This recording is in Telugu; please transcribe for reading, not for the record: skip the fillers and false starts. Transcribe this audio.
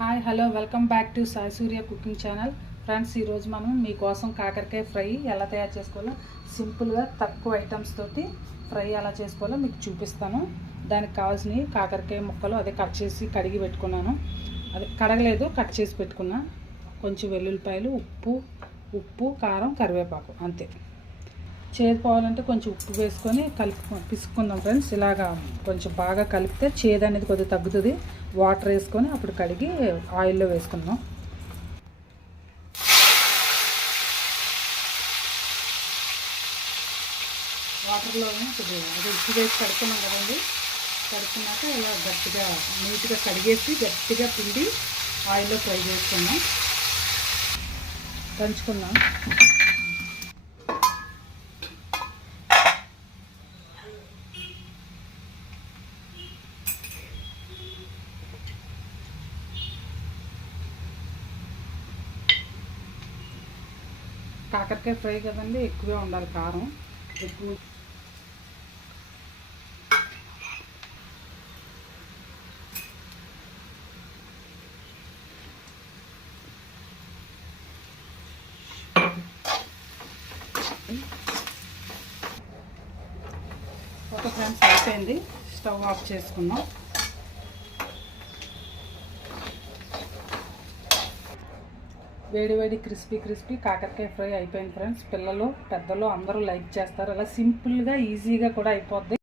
Hi hello welcome back to Sai Surya cooking channel. Friends, ఈరోజు మనం మీకోసం కాకరకాయ ఫ్రై ఎలా తయారు చేసుకోవాలో సింపుల్గా తక్కువ ఐటమ్స్ తోటి ఫ్రై ఎలా చేసుకోవాలో మీకు చూపిస్తాను. దానికి కావాల్సినవి కాకరకాయ ముక్కలు అదే కట్ చేసి కడిగి పెట్టుకున్నాను. అదే కడగలేదు, కట్ చేసి పెట్టుకున్నా. కొంచెం వెల్లుల్లిపాయలు, ఉప్పు కారం, కరివేపాకు, అంతే. చేదు పోవాలంటే కొంచెం ఉప్పు వేసుకొని పిసుక్కుందాం ఫ్రెండ్స్. ఇలాగా కొంచెం బాగా కలిపితే చేదు అనేది కొద్దిగా తగ్గుతుంది. వాటర్ వేసుకొని అప్పుడు కడిగి ఆయిల్లో వేసుకుందాం. వాటర్లోనే కొద్దిగా అది ఉప్పు వేసి కడుక్కున్నాం కదండి. కడుక్కున్నాక ఇలా గట్టిగా నీట్గా కడిగేసి గట్టిగా పిండి ఆయిల్లో ఫ్రై చేసుకుందాం, దంచుకుందాం. కాకరకాయ ఫ్రై కదండి, ఎక్కువే ఉండాలి కారం. ఎక్కువ ఓకే ఫ్రెండ్స్, అయిపోయింది. స్టవ్ ఆఫ్ చేసుకుందాం. వేడి క్రిస్పీ కాకరకాయ ఫ్రై అయిపోయింది ఫ్రెండ్స్. పిల్లలు పెద్దలు అందరూ లైక్ చేస్తారు. అలా సింపుల్గా ఈజీగా కూడా అయిపోద్ది.